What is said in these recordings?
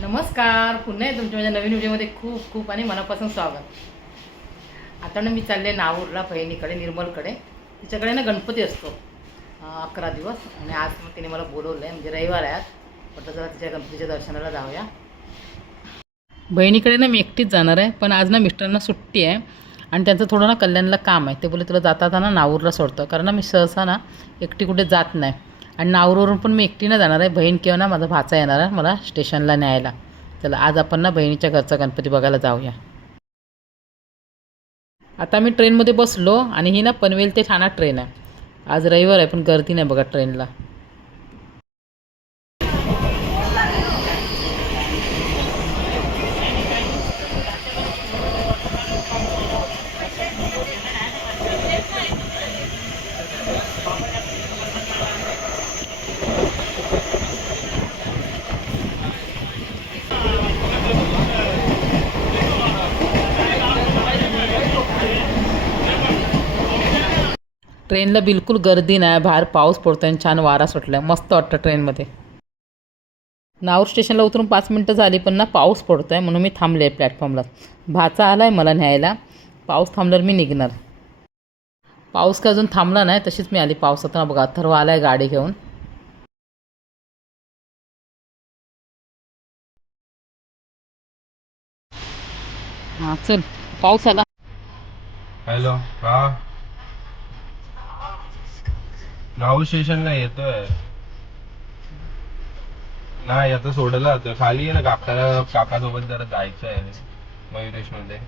नमस्कार. पुन्हा आहे तुमच्या माझ्या नवीन व्हिडिओमध्ये खूप खूप आणि मनापासून स्वागत. आता ना मी चालले नावूरला बहिणीकडे निर्मलकडे. तिच्याकडे ना गणपती असतो. अकरा दिवस. आणि आज मग तिने मला बोलवलं आहे म्हणजे रविवार आहे आज. म्हटलं जरा तिच्या गणपतीच्या दर्शनाला जाऊया. बहिणीकडे ना मी एकटीच जाणार आहे. पण आज ना मिस्टरांना सुट्टी आहे. आणि त्यांचं थोडं ना कल्याणला काम आहे. ते बोले तुला जाता जाता ना सोडतं. कारण ना मी सहसा ना एकटी कुठे जात नाही. आणि नावरवरून पण मी एकटीनं जाणार आहे. बहीण किंवा ना माझा भाचा येणार आहे मला स्टेशनला न्यायला. चला आज आपण ना बहिणीच्या घरचा गणपती बघायला जाऊया. आता मी ट्रेनमध्ये बसलो आणि ही ना पनवेल ते ठाणा ट्रेन आहे. आज रविवार आहे पण गर्दी नाही बघा ट्रेनला. ट्रेनला बिलकुल गर्दी नाही बाहेर पाऊस पडतो आणि छान वारा सुटला मस्त वाटतं ट्रेनमध्ये. नावर स्टेशनला उतरून पाच मिनटं झाली पण ना पाऊस पडतो आहे म्हणून मी थांबले आहे प्लॅटफॉर्मला. भाचा आला आहे मला न्यायला. पाऊस थांबल्यावर मी निघणार. पाऊस का अजून थांबला नाही तशीच मी आली पावसात ना बघा अथर्व आला आहे गाडी घेऊन. हां चल. पाऊस आला. हॅलो हा स्टेशन स्टेशनला येतोय. नाही आता सोडलं आता खाली आहे ना काकाला काकासोबत जरा जायचं आहे मयुरेशमध्ये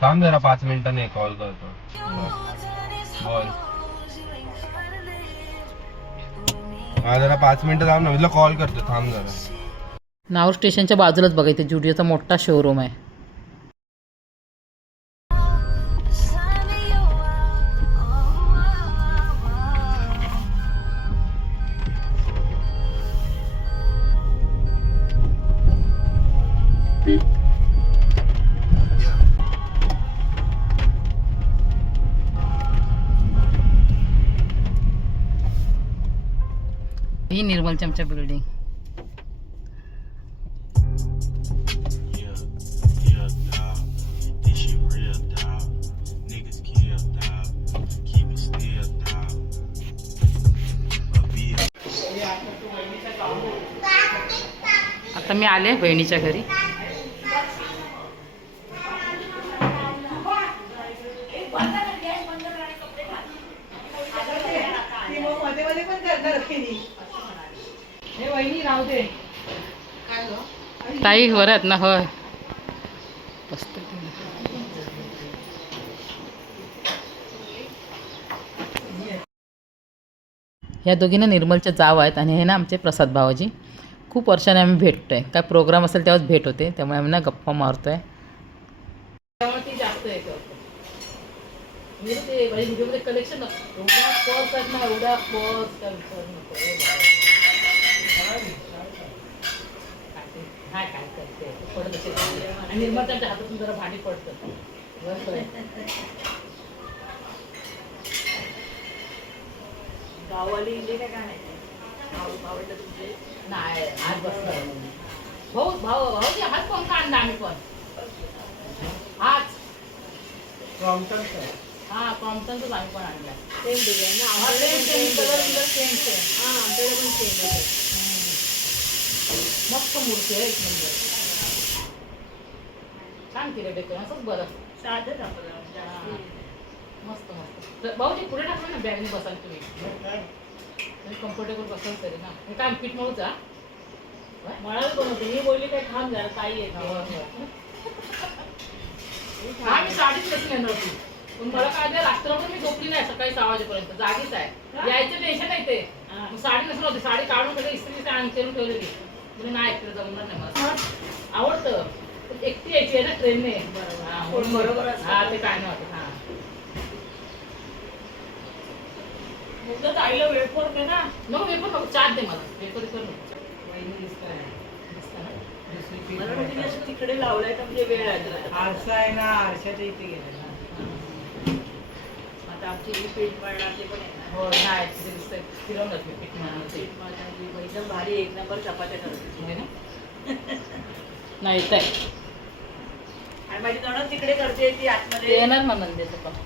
थांब जरा पाच मिनिटांनी कॉल करतो. बोल. हा जरा पाच मिनिटं थांब ना तुला कॉल करतो. थांब जरा. नावर स्टेशनच्या बाजूलाच बघा इथे जुडिओचा मोठा शोरूम आहे. ही निर्मल चमचा बिल्डिंग आता मी आले बहिणीच्या घरी. ताई आहेत ना होय. मस्त ह्या दोघींना निर्मलच्या जाव आहेत आणि हे ना आमचे प्रसाद भावाजी. खूप वर्षाने आम्ही भेटतोय. काय प्रोग्राम असेल तेव्हाच भेट होते. त्यामुळे आम्ही ना गप्पा मारतोय. जास्त ते व्हिडिओमध्ये कलेक्शन एवढा पर्स आहेत ना एवढा पर्स काय विचारू नको ए बाबा. काय काय करते? पडत असेल आणि निर्मात्यांच्या हातातून जरा भांडी पडतं. बस आहे. नाही आज बसला भाऊ भाऊ भाऊ हाच कोण का आणला आम्ही पण हाच हा कॉम्प्टनचाच आम्ही पण आणला सेम डिझाईन ना? सेम कलर सेम सेम हा आमच्याकडे पण सेम मस्त मूर्ती आहे एक नंबर. छान केलं डेकोरेशन बरं. हा. मस्त मस्त. भाऊजी पुढे टाकलं ना बॅगने बसाल तुम्ही. तुम्ही कम्फर्टेबल बसाल तरी ना. हे काय पीठ मळूचा मला बनवते मी बोलली काय थांब जरा ताई येते. हा मी साडीच कशी येणार होती पण मला काय ते रात्रभर मी झोपली नाही सकाळी सहा वाजेपर्यंत. जागीच आहे. यायचं टेन्शन नाही ते. हा. साडी नसून होती. साडी काढून सगळी इस्त्री अंगठेरून ठेवलेली. म्हणजे नाही एकटं जमणार नाही मला आवडतं एकटी यायची आहे ना ट्रेनने बरोबर. हा, कोण बरोबर. हा ते काय नाही वाटत हा मुद्दा ताईला वेळ पडते ना नको पेपर नको चार दे मला पेपर कर नको वहिनी दिसतं आहे. ना? दुसरी मला तिकडे लावलाय तर म्हणजे वेळ आहे जरा. आरसा आहे ना आरशाच्या इथे गेलेला आता आमची ही पीठ मळणार ते पण येणार हो नाही तिथे दिसतंय फिरवलं मी पीठ मळणार ते. पीठ मळणार ती एकदम भारी एक नंबर चपात्या करते होय ना नाही येत आहे आणि माझी नणद तिकडे करते ती ते आतमध्ये येणार ना नंदेचं पण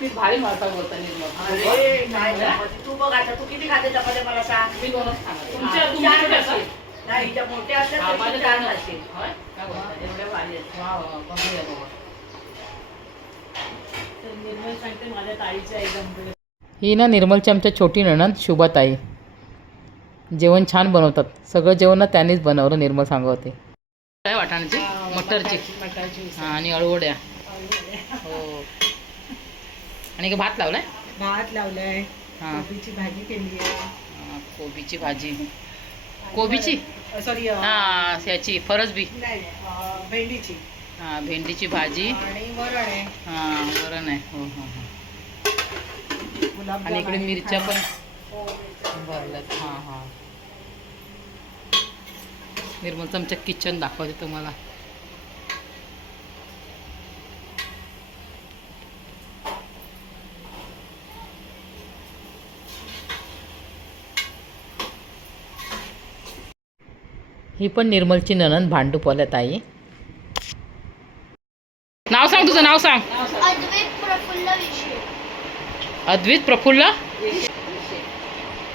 पीठ भारी मारता बोलता निर्मळ अरे काय चपाती तू बघ आता तू किती खाते चपात्या मला सांग मी दोनच खाणार तुमच्या. चार खाशील. नाही हिच्या मोठ्या असल्या हा, तरी माझ्या तू चार दोन खाशील. होय? काय बोलता? एवढ्या भारी आहेत. वा, वा, बघूया बाबा. तर निर्मल सांगते माझ्या ताईच्या एकदम ही ना निर्मलची आमच्या छोटी नणंद शुभाताई. जेवण छान बनवतात. सगळं जेवण ना त्यांनीच बनवलं निर्मल सांगत. होते काय वाटाण्याची? मटरची. मटारची हां आणि अळवड्या. हो. आणि काय भात लावलाय? भात लावलाय. हां. कोबीची भाजी केली आहे. कोबीची भाजी. कोबीची? सॉरी हां याची फरसबी. नाही अं, भेंडीची. हां भेंडीची भाजी. आणि वरण आहे. हां वरण आहे. हो हो हो. आणि इकडे. मिरच्या पण. हो. भरल्यात. हां हां. निर्मलचं आमच्या किचन दाखवते तुम्हाला. ही पण निर्मलची ननंद भांडूपवाल्यात आई सांग तुझं नाव सांग? अद्वैत प्रफुल्ल विषय अद्वित प्रफुल्ल?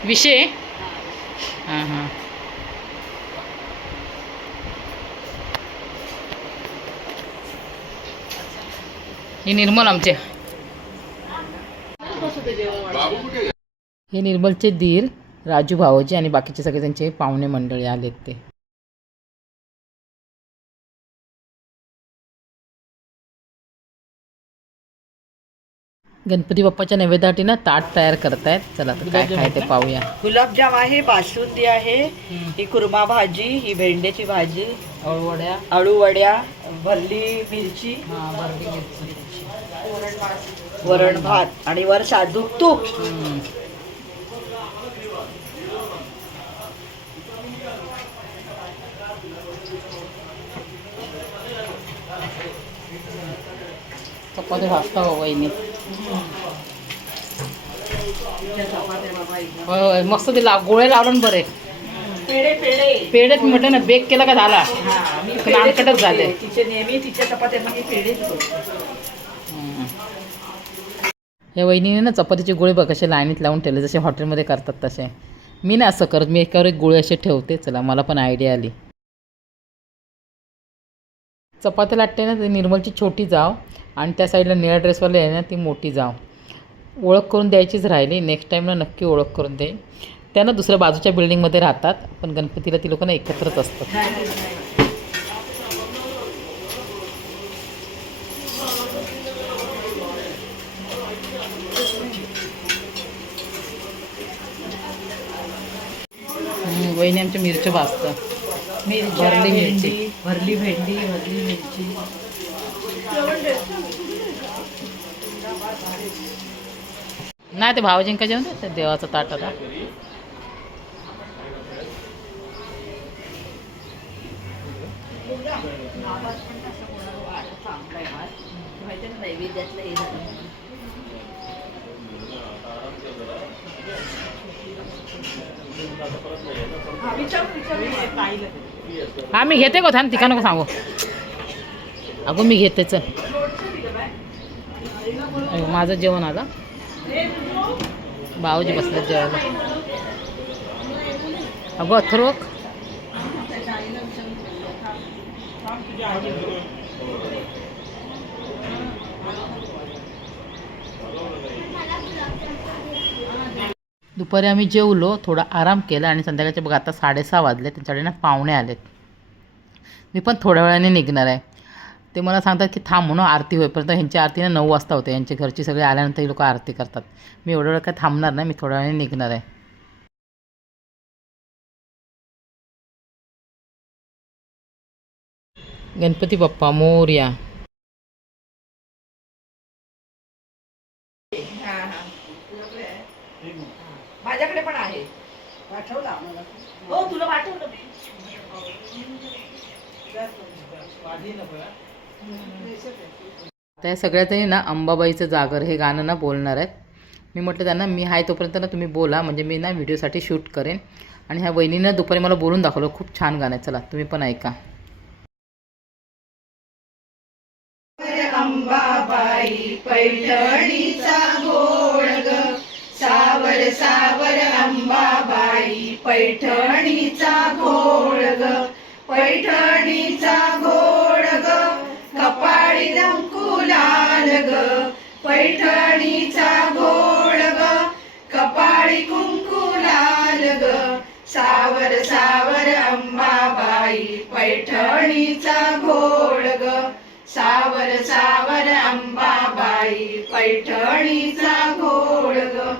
विषय हां हां. ही निर्मल आमचे. हे निर्मलचे दीर राजू भावजी आणि बाकीचे सगळे त्यांचे पाहुणे मंडळी आलेत ते. गणपती बाप्पाच्या नैवेद्यासाठी ना ताट तयार करतायत. चला तर काय काय ते पाहूया. गुलाबजाम आहे बासुंदी आहे ही कुर्मा भाजी ही भेंड्याची भाजी अळवड्या. आळू वड्या भरली मिरची. हां वरण भात आणि वर साजूक तूप. चपाती भाजता वहिनी? होय मस्त ते लाव गोळे लावलं बरे. पेढे पेढे. पेढेच म्हटलं ना बेक केला का झाला? आमच्याकडेच झाले. या वहिनीने ना चपातीचे गोळे बघ कसे लाईनीत लावून ठेवले जसे हॉटेलमध्ये करतात तसे. मी ना असं करत मी एकावर एक गोळे असे ठेवते. चला मला पण आयडिया आली. चपाती लाटते ना ती निर्मलची छोटी जाव. आणि त्या साईडला निळ्या ड्रेसवाले आहे ना ती मोठी जाव. ओळख करून द्यायचीच राहिली. नेक्स्ट टाईमला नक्की ओळख करून देईन त्या ना दुसऱ्या बाजूच्या बिल्डिंगमध्ये राहतात पण गणपतीला ती लोकं ना एकत्रच असतात. हम्म, वहिनी आमच्या मिरच्या भाजतं भरली मिरची. भेंडी भरली भेंडी भरली मिरची. नाही ते भावजींका जेवण देत देवाचा ताट आता हा मी घेते गो थांब तिका नको सांगू. अगं मी घेते चल. माझं जेवण आलं. भाऊजी बसले जेवायला. अगं अथर्वक दुपारी आम्ही जेवलो थोडा आराम केला आणि संध्याकाळचे बघा आता साडेसहा वाजले त्यांच्याकडे ना पाहुणे आलेत. मी पण थोड्या वेळाने निघणार आहे. ते मला सांगतात की थांब म्हणून आरती होईपर्यंत ह्यांची आरती ना नऊ वाजता होते. यांच्या घरची सगळे आल्यानंतर ही लोक आरती करतात. मी एवढ्या वेळ काय थांबणार नाही मी थोड्या वेळाने निघणार आहे. गणपती बाप्पा मोर्या हा, हा. माझ्याकडे पण आहे पाठवला आम्हाला हो तुला पाठवलं मी तर या सगळ्याजणी ना अंबाबाईचं जागर हे गाणं ना बोलणार आहेत. मी म्हटलं त्यांना मी आहे तोपर्यंत ना तुम्ही बोला म्हणजे मी ना व्हिडिओसाठी शूट करेन. आणि ह्या वहिनीनं दुपारी मला बोलून दाखवलं खूप छान गाणं आहे चला तुम्ही पण ऐका. अंबाबाई पैठणीचा सावर सावर अंबाबाई पैठणीचा घोळ ग पैठणीचा घोळ ग पैठणीचा घोळ ग कपाळी कुंकू लाल ग सावर सावर अंबाबाई पैठणीचा घोळ ग सावर सावर अंबाबाई पैठणीचा घोळ ग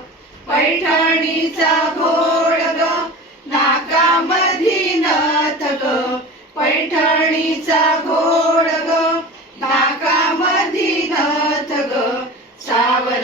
पैठणीचा घोळ ग नाकामधी नथ ग पैठणीचा घोळ ग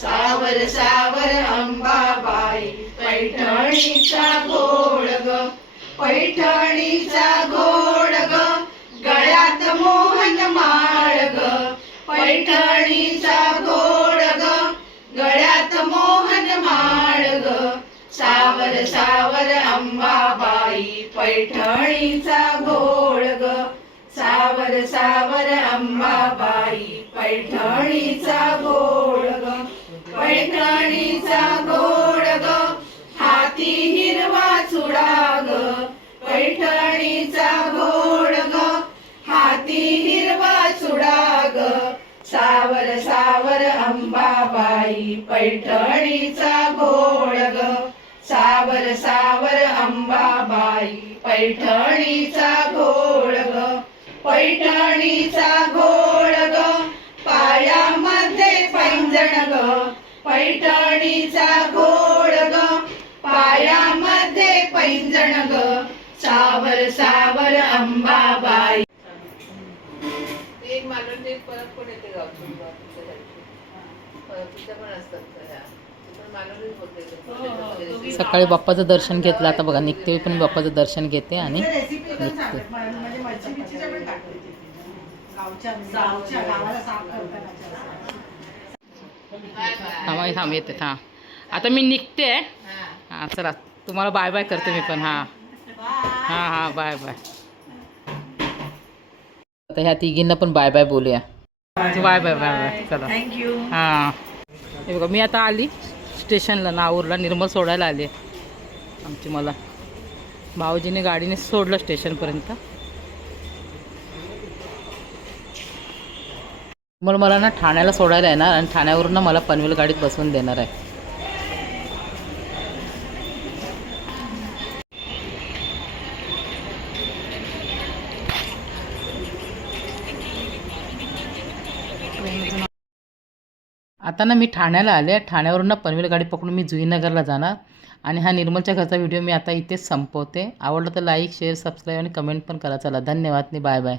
सावर सावर अंबाबाई पैठणीचा घोड ग पैठणीचा घोड ग गळ्यात मोहन माळ ग पैठणीचा घोड ग गळ्यात मोहन माळ ग सावर सावर अंबाबाई पैठणीचा घोळ ग सावर सावर अंबाबाई पैठणीचा घोळ पैठणीचा गोड ग. हाती हिरवा चुडा ग. पैठणीचा गोड ग. हाती हिरवा चुडा ग. सावर सावर अंबाबाई पैठणीचा गोड ग. सावर सावर अंबाबाई पैठणीचा गोड ग. पैठणीचा गोड ग. पायामध्ये पैंजण ग. पैठणीचा घोळ ग पायामध्ये पैंजण ग सावर सावर अंबाबाई. एक मालवण एक परत पण येते गावची तिच्या पण असतात त्या. ती पण मालवणीच बोलते सकाळी बाप्पाचं दर्शन घेतलं आता बघा निघते पण बाप्पाचं दर्शन घेते आणि निघते. थांबा थांब येते हां आता मी निघते. हां. चला. तुम्हाला बाय बाय करते मी पण हां. हां हां बाय बाय आता ह्या तिघींना पण बाय बाय बोलूया. बाय बाय बाय बाय चला थँक्यू हां. हे बघा मी आता आली स्टेशनला नागूरला. निर्मल सोडायला आली आमची मला. भाऊजीने गाडीने सोडलं स्टेशनपर्यंत. मग मला ना ठाण्याला सोडायला येणार आणि ठाण्यावरून ना मला पनवेल गाडीत बसवून देणार आहे. आता ना मी ठाण्याला आले ठाण्यावरून ना पनवेल गाडी पकडून मी जुईनगरला जाणार आणि हा निर्मलच्या घरचा व्हिडिओ मी आता इथेच संपवते. आवडलं तर लाईक शेअर सबस्क्राईब आणि कमेंट पण करा. चला धन्यवाद बाय बाय